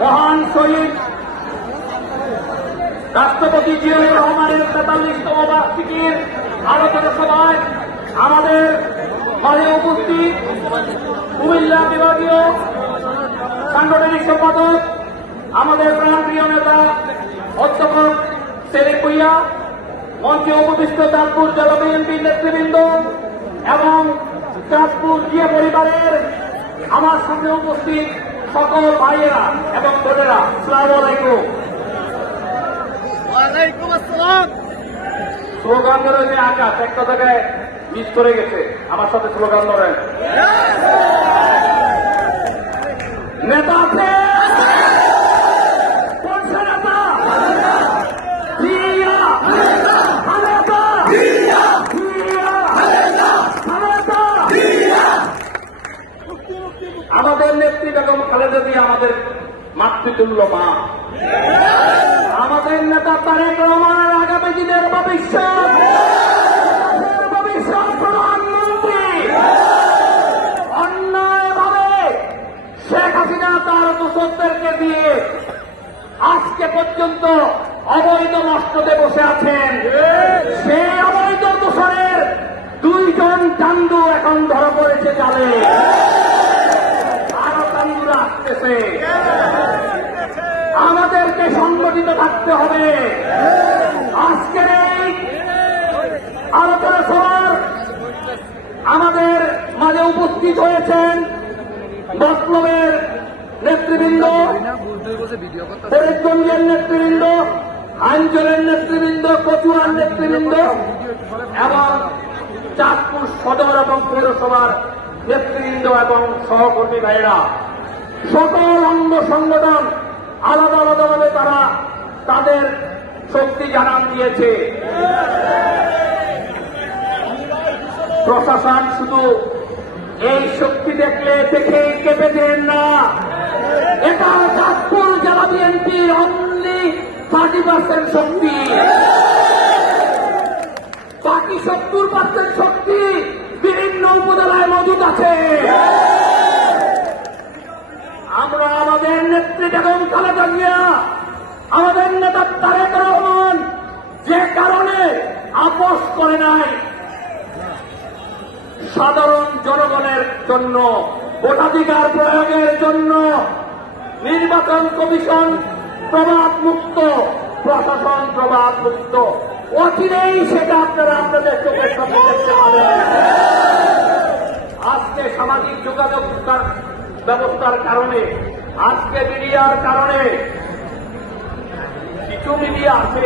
মহান শহীদ রাষ্ট্রপতি জিয়াউর রহমানের তেতাল্লিশতম বার্ষিকীর আলোচনা সভায় আমাদের মাঝে উপস্থিত কুমিল্লা বিভাগীয় সাংগঠনিক সম্পাদক, আমাদের প্রাণপ্রিয় নেতা অধ্যাপক শেরেক ভুইয়া, মঞ্চে উপবিষ্ট চাঁদপুর জেলা বিএনপির নেতৃবৃন্দ এবং চাঁদপুর জিয়া পরিবারের আমার সামনে উপস্থিত সকল ভাইয়েরা এবং বোনেরা সালাম আলাইকুম। ওয়ালাইকুম আসসালাম। স্লোগান ধরে যে আকাশ একটা জায়গায় মিস করে গেছে। আমার সাথে স্লোগান ধরেন নেতা আছে কোন সে নেতা জিয়া খালেদা জিয়া খালেদা আমাদের নেত্রী বেগম খালেদা দিয়ে আমাদের মাতৃতুল্য মা। আমাদের নেতা তারেক রহমানের আগামী দিনের ভবিষ্যৎ। শেখ হাসিনা তার দিয়ে আজকে পর্যন্ত অবৈধ নষ্টতে বসে আছেন। সেই অবৈধ দোষরের দুইজন চান্দু এখন ধরা পড়েছে জালে। আসতেছে আমাদেরকে সংগঠিত থাকতে হবে। আজকের এই আলোচনা সভার আমাদের মাঝে উপস্থিত হয়েছেন মতলবের নেতৃবৃন্দ ফরিদগঞ্জের নেতৃবৃন্দ আঞ্চলের নেতৃবৃন্দ, কচুয়ার নেতৃবৃন্দ এবং চাঁদপুর সদর এবং পৌরসভার নেতৃবৃন্দ এবং সহকর্মী ভাইয়েরা। সকল অঙ্গ সংগঠন আলাদা আলাদাভাবে তারা তাদের শক্তি জানান দিয়েছে। প্রশাসন শুধু এই শক্তি দেখলে, দেখে কেঁপে দেন না। এটা চাঁদপুর জেলা বিএনপি অনলি থার্টি পার্সেন্ট শক্তি। বাকি সত্তর পার্সেন্ট শক্তি বিভিন্ন উপজেলায় মজুদ আছে। আমরা আমাদের নেত্রী বেগম খালেদা জিয়া, আমাদের নেতা তারেক রহমান, যে কারণে আপোষ করে নাই। সাধারণ জনগণের জন্য, ভোটাধিকার প্রয়োগের জন্য নির্বাচন কমিশন প্রভাব মুক্ত প্রশাসন প্রভাব মুক্ত অচিরেই সেটা আপনারা আপনাদের চোখের সামনে দেখতে পাবেন। আজকে সামাজিক যোগাযোগ ব্যবস্থার কারণে আজকে মিডিয়ার কারণে কিছু মিডিয়া আছে।